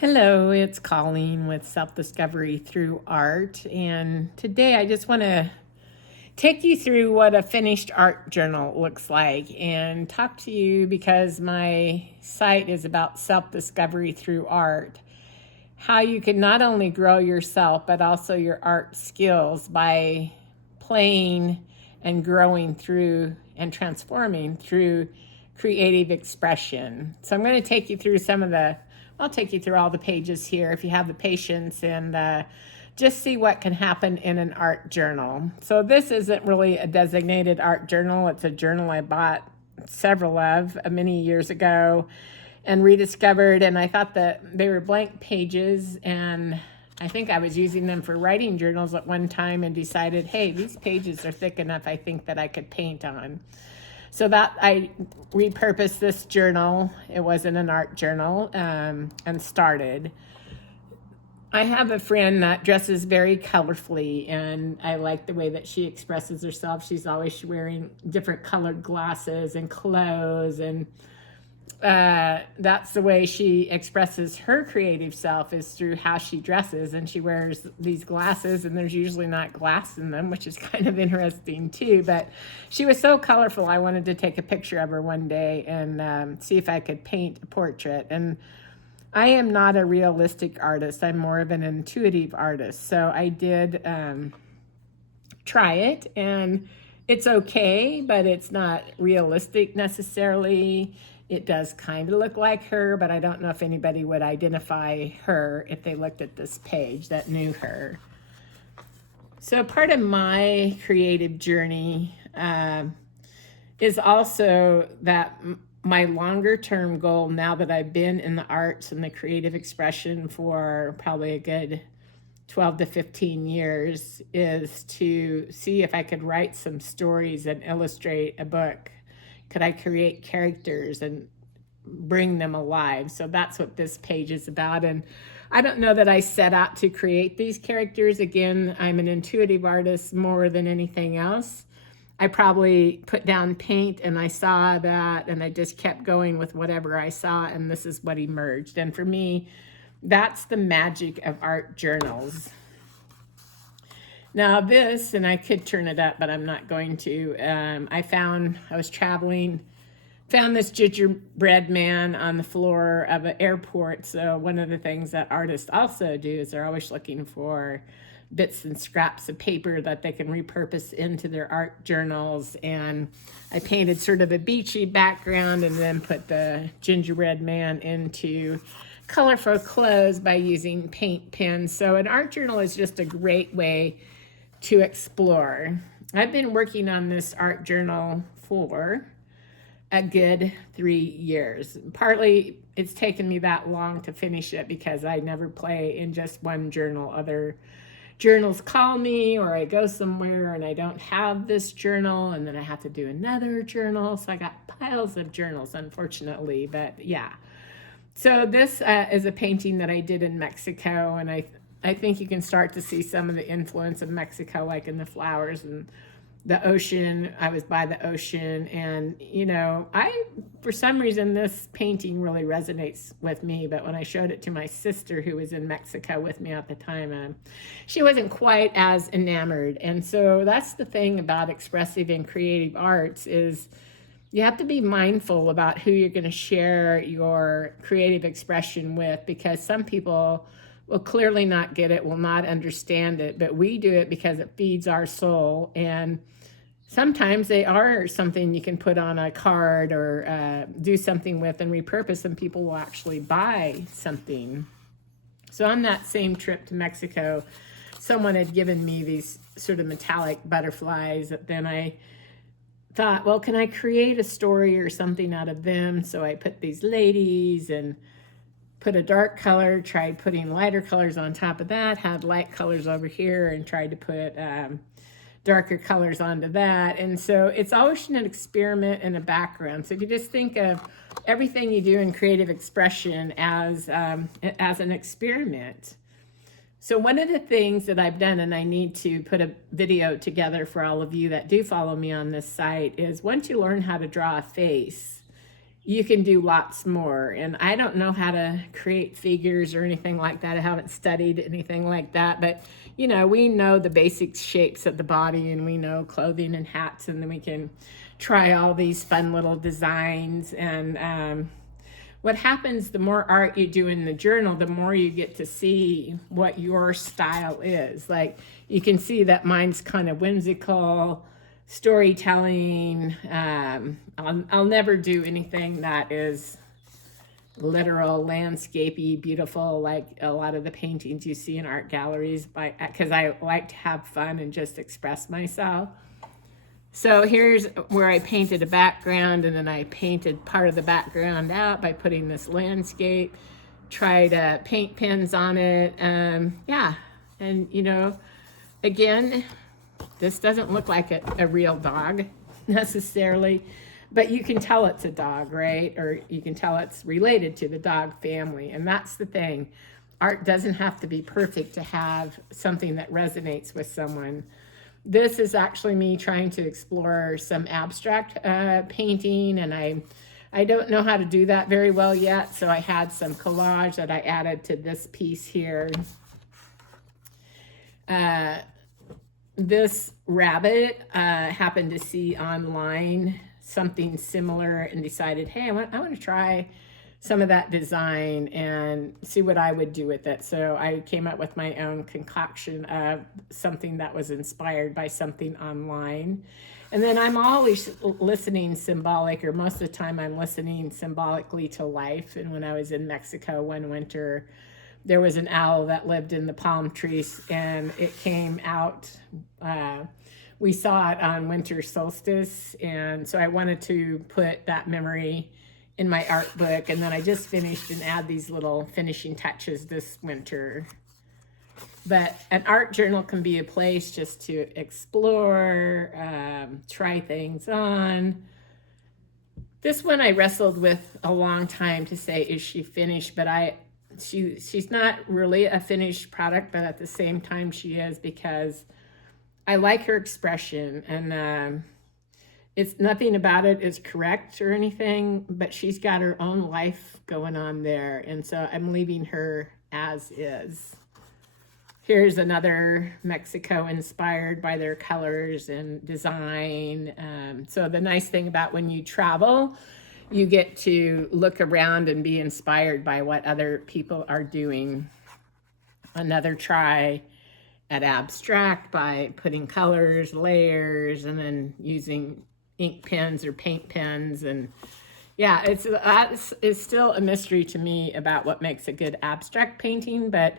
Hello, it's Colleen with Self Discovery Through Art. And today I just want to take you through what a finished art journal looks like and talk to you because my site is about self discovery through art. How you can not only grow yourself, but also your art skills by playing and growing through and transforming through creative expression. So I'm going to take you through I'll take you through all the pages here if you have the patience and just see what can happen in an art journal. So this isn't really a designated art journal. It's a journal I bought several of many years ago and rediscovered, and I thought that they were blank pages, and I think I was using them for writing journals at one time and decided, hey, these pages are thick enough, I think, that I could paint on. So that I repurposed this journal. It wasn't an art journal, and started. I have a friend that dresses very colorfully, and I like the way that she expresses herself. She's always wearing different colored glasses and clothes, and that's the way she expresses her creative self, is through how she dresses. And she wears these glasses, and there's usually not glass in them, which is kind of interesting too. But she was so colorful, I wanted to take a picture of her one day and see if I could paint a portrait. And I am not a realistic artist. I'm more of an intuitive artist. So I did try it, and it's okay, but it's not realistic necessarily. It does kind of look like her, but I don't know if anybody would identify her if they looked at this page that knew her. So part of my creative journey is also that my longer term goal, now that I've been in the arts and the creative expression for probably a good 12 to 15 years, is to see if I could write some stories and illustrate a book. Could I create characters and bring them alive? So that's what this page is about. And I don't know that I set out to create these characters. Again, I'm an intuitive artist more than anything else. I probably put down paint and I saw that, and I just kept going with whatever I saw, and this is what emerged. And for me, that's the magic of art journals. Now this, and I could turn it up, but I'm not going to. I was traveling, found this gingerbread man on the floor of an airport. So one of the things that artists also do is they're always looking for bits and scraps of paper that they can repurpose into their art journals. And I painted sort of a beachy background and then put the gingerbread man into colorful clothes by using paint pens. So an art journal is just a great way to explore. I've been working on this art journal for a good 3 years. Partly it's taken me that long to finish it because I never play in just one journal. Other journals call me, or I go somewhere and I don't have this journal, and then I have to do another journal. So I got piles of journals, unfortunately, but yeah. So this is a painting that I did in Mexico, and I think you can start to see some of the influence of Mexico, like in the flowers and the ocean. I was by the ocean, and for some reason, this painting really resonates with me. But when I showed it to my sister, who was in Mexico with me at the time, she wasn't quite as enamored. And so that's the thing about expressive and creative arts, is you have to be mindful about who you're going to share your creative expression with, because some people will clearly not get it, will not understand it, but we do it because it feeds our soul. And sometimes they are something you can put on a card or do something with and repurpose, and people will actually buy something. So on that same trip to Mexico, someone had given me these sort of metallic butterflies that then I thought, well, can I create a story or something out of them? So I put these ladies and put a dark color, tried putting lighter colors on top of that, had light colors over here, and tried to put darker colors onto that. And so it's always an experiment and a background. So if you just think of everything you do in creative expression as an experiment. So one of the things that I've done, and I need to put a video together for all of you that do follow me on this site, is once you learn how to draw a face, you can do lots more. And I don't know how to create figures or anything like that. I haven't studied anything like that, but we know the basic shapes of the body, and we know clothing and hats, and then we can try all these fun little designs. And what happens, the more art you do in the journal, the more you get to see what your style is. Like, you can see that mine's kind of whimsical, storytelling. I'll never do anything that is literal, landscapey, beautiful, like a lot of the paintings you see in art galleries, because I like to have fun and just express myself. So here's where I painted a background, and then I painted part of the background out by putting this landscape, tried paint pens on it. Yeah, and again, this doesn't look like a real dog necessarily, but you can tell it's a dog, right? Or you can tell it's related to the dog family. And that's the thing. Art doesn't have to be perfect to have something that resonates with someone. This is actually me trying to explore some abstract painting, and I don't know how to do that very well yet, so I had some collage that I added to this piece here. This rabbit happened to see online something similar and decided, hey, I want to try some of that design and see what I would do with it. So I came up with my own concoction of something that was inspired by something online. And then I'm always listening symbolic, or most of the time I'm listening symbolically to life. And when I was in Mexico one winter, there was an owl that lived in the palm trees, and it came out. We saw it on winter solstice, and so I wanted to put that memory in my art book. And then I just finished and add these little finishing touches this winter. But an art journal can be a place just to explore, try things on. This one I wrestled with a long time to say, is she finished? But she's not really a finished product, but at the same time she is, because I like her expression, and it's nothing about it is correct or anything, but she's got her own life going on there. And so I'm leaving her as is. Here's another Mexico inspired by their colors and design. So the nice thing about when you travel, you get to look around and be inspired by what other people are doing. Another try at abstract by putting colors, layers, and then using ink pens or paint pens. And yeah, it's still a mystery to me about what makes a good abstract painting, but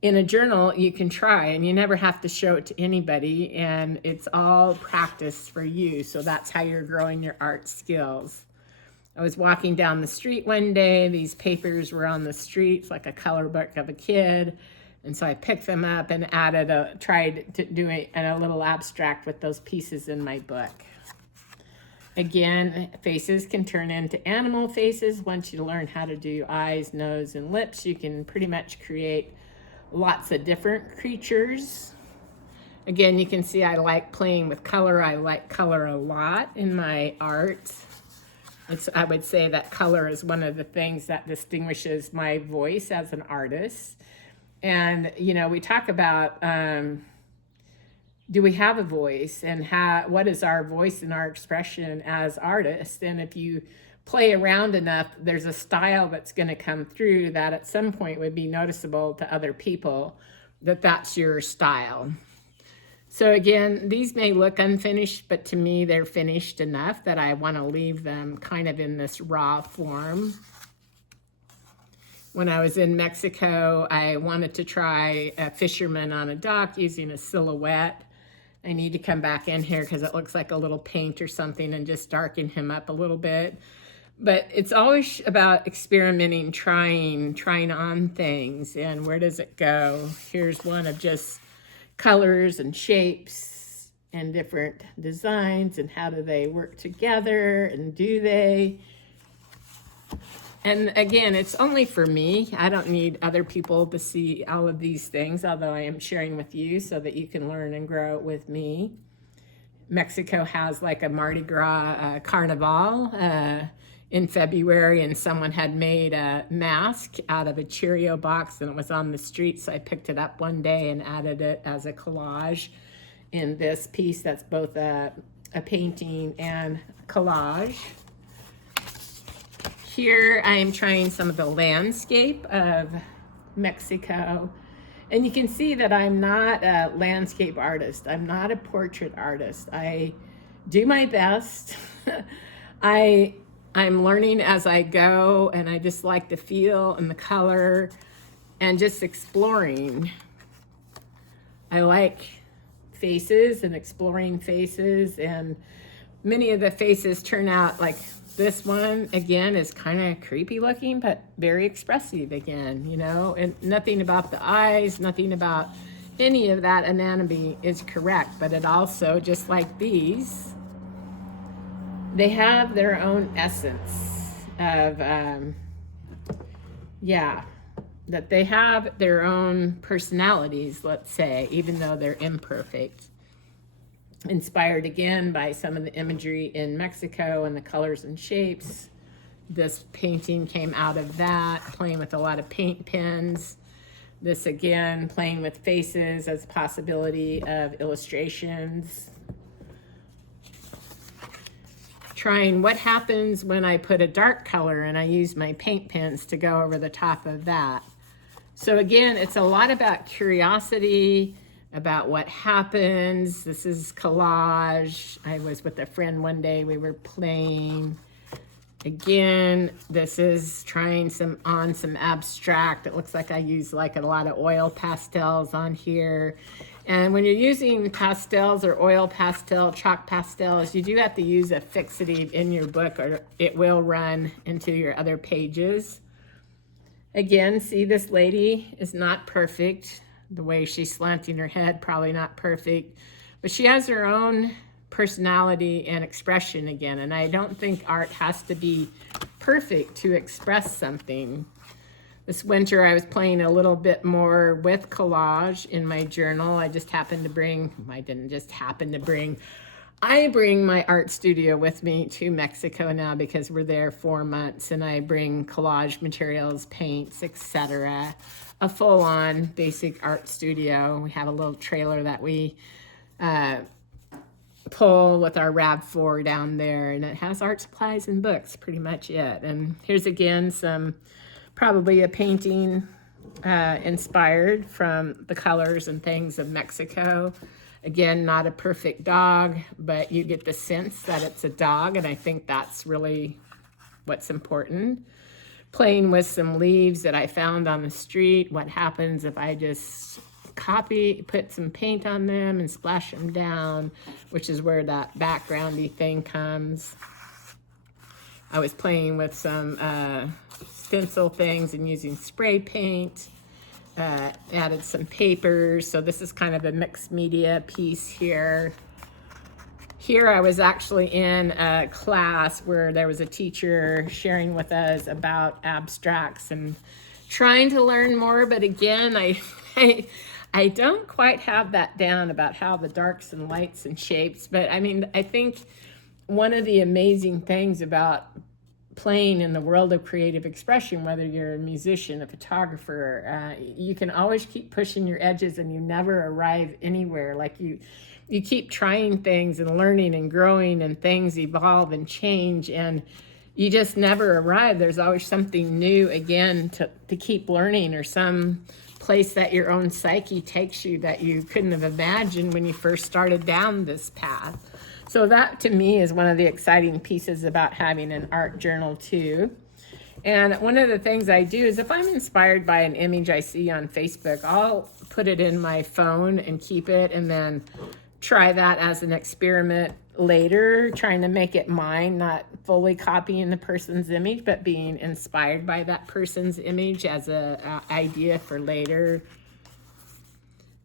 in a journal you can try, and you never have to show it to anybody, and it's all practice for you. So that's how you're growing your art skills. I was walking down the street one day, these papers were on the streets like a color book of a kid, and so I picked them up and tried to do a little abstract with those pieces in my book. Again, faces can turn into animal faces. Once you learn how to do eyes, nose, and lips, you can pretty much create lots of different creatures. Again, you can see I like playing with color. I like color a lot in my art. I would say that color is one of the things that distinguishes my voice as an artist. And, we talk about, do we have a voice, and what is our voice and our expression as artists? And if you play around enough, there's a style that's going to come through that at some point would be noticeable to other people, that's your style. So again, these may look unfinished, but to me they're finished enough that I want to leave them kind of in this raw form. When I was in Mexico, I wanted to try a fisherman on a dock using a silhouette. I need to come back in here because it looks like a little paint or something, and just darken him up a little bit. But it's always about experimenting, trying on things, and where does it go? Here's one of just colors and shapes and different designs, and how do they work together, and do they? And again, it's only for me. I don't need other people to see all of these things, although I am sharing with you so that you can learn and grow with me. Mexico has like a Mardi Gras carnival in February, and someone had made a mask out of a Cheerio box, and it was on the street, so I picked it up one day and added it as a collage in this piece that's both a painting and collage. Here I am trying some of the landscape of Mexico, and you can see that I'm not a landscape artist. I'm not a portrait artist. I do my best. I'm learning as I go, and I just like the feel and the color and just exploring. I like faces and exploring faces, and many of the faces turn out like this one again is kind of creepy looking, but very expressive again, you know, and nothing about the eyes, nothing about any of that anatomy is correct, but it also, just like these, they have their own essence of, that they have their own personalities, let's say, even though they're imperfect. Inspired again by some of the imagery in Mexico and the colors and shapes. This painting came out of that, playing with a lot of paint pens. This again, playing with faces as a possibility of illustrations. Trying what happens when I put a dark color and I use my paint pens to go over the top of that. So again, it's a lot about curiosity, about what happens. This is collage. I was with a friend one day, we were playing. Again, this is trying on some abstract. It looks like I use like a lot of oil pastels on here. And when you're using pastels or oil pastel, chalk pastels, you do have to use a fixative in your book or it will run into your other pages. Again, see, this lady is not perfect. The way she's slanting her head, probably not perfect, but she has her own personality and expression again. And I don't think art has to be perfect to express something. This winter, I was playing a little bit more with collage in my journal. I bring my art studio with me to Mexico now because we're there 4 months, and I bring collage materials, paints, etc. A full-on basic art studio. We have a little trailer that we pull with our RAV4 down there, and it has art supplies and books, pretty much it. And here's again probably a painting inspired from the colors and things of Mexico. Again, not a perfect dog, but you get the sense that it's a dog, and I think that's really what's important. Playing with some leaves that I found on the street. What happens if I just put some paint on them and splash them down, which is where that backgroundy thing comes. I was playing with some stencil things and using spray paint. Added some papers. So this is kind of a mixed media piece here. Here I was actually in a class where there was a teacher sharing with us about abstracts and trying to learn more, but again, I don't quite have that down about how the darks and lights and shapes, but I mean, I think one of the amazing things about playing in the world of creative expression, whether you're a musician, a photographer, you can always keep pushing your edges and you never arrive anywhere. Like you keep trying things and learning and growing, and things evolve and change, and you just never arrive. There's always something new again to keep learning, or some place that your own psyche takes you that you couldn't have imagined when you first started down this path. So that to me is one of the exciting pieces about having an art journal too. And one of the things I do is if I'm inspired by an image I see on Facebook, I'll put it in my phone and keep it, and then try that as an experiment later, trying to make it mine, not fully copying the person's image, but being inspired by that person's image as an idea for later.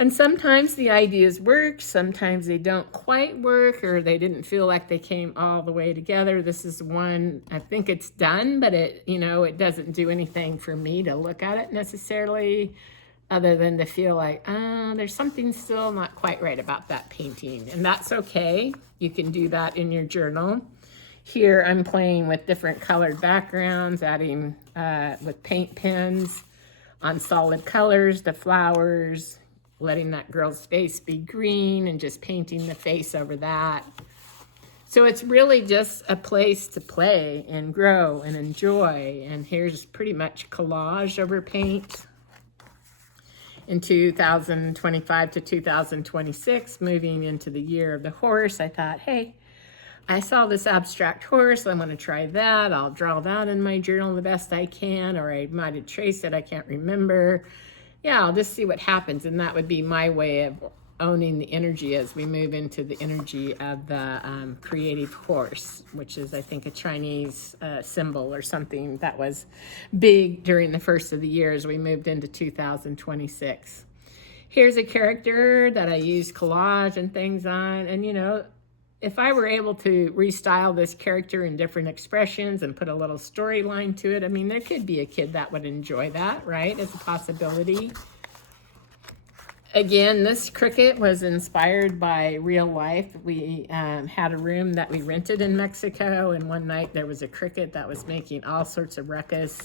And sometimes the ideas work, sometimes they don't quite work, or they didn't feel like they came all the way together. This is one, I think it's done, but it doesn't do anything for me to look at it necessarily, other than to feel like, there's something still not quite right about that painting. And that's okay. You can do that in your journal. Here I'm playing with different colored backgrounds, adding with paint pens on solid colors, the flowers, letting that girl's face be green and just painting the face over that. So it's really just a place to play and grow and enjoy. And here's pretty much collage over paint. In 2025 to 2026, moving into the year of the horse, I thought, hey, I saw this abstract horse. I'm going to try that. I'll draw that in my journal the best I can, or I might have traced it. I can't remember. Yeah, I'll just see what happens. And that would be my way of owning the energy as we move into the energy of the creative horse, which is, I think, a Chinese symbol or something that was big during the first of the year as we moved into 2026. Here's a character that I use collage and things on. And, you know, if I were able to restyle this character in different expressions and put a little storyline to it, I mean, there could be a kid that would enjoy that, right? It's a possibility. Again, this cricket was inspired by real life. We had a room that we rented in Mexico, and one night there was a cricket that was making all sorts of ruckus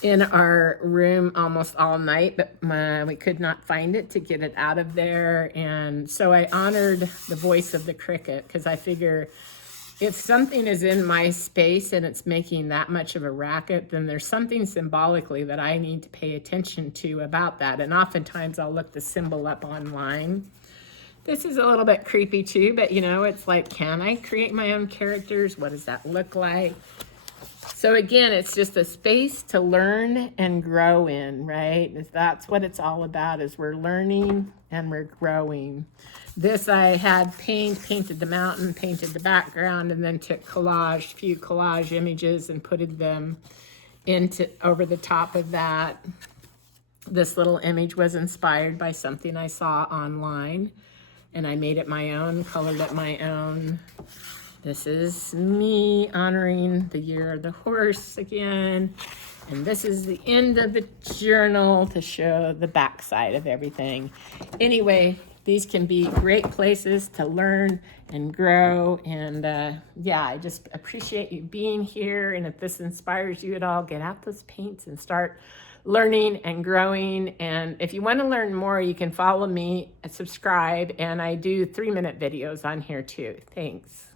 in our room almost all night, but we could not find it to get it out of there. And so I honored the voice of the cricket, because I figure if something is in my space and it's making that much of a racket, then there's something symbolically that I need to pay attention to about that. And oftentimes I'll look the symbol up online. This is a little bit creepy too, but you know, it's like, can I create my own characters? What does that look like? So again, it's just a space to learn and grow in, right? That's what it's all about, is we're learning and we're growing. This I had painted the mountain, painted the background, and then took a few collage images and put them over the top of that. This little image was inspired by something I saw online, and I made it my own, colored it my own. This is me honoring the year of the horse again. And this is the end of the journal to show the backside of everything. Anyway, these can be great places to learn and grow. And yeah, I just appreciate you being here. And if this inspires you at all, get out those paints and start learning and growing. And if you want to learn more, you can follow me and subscribe. And I do 3-minute videos on here too. Thanks.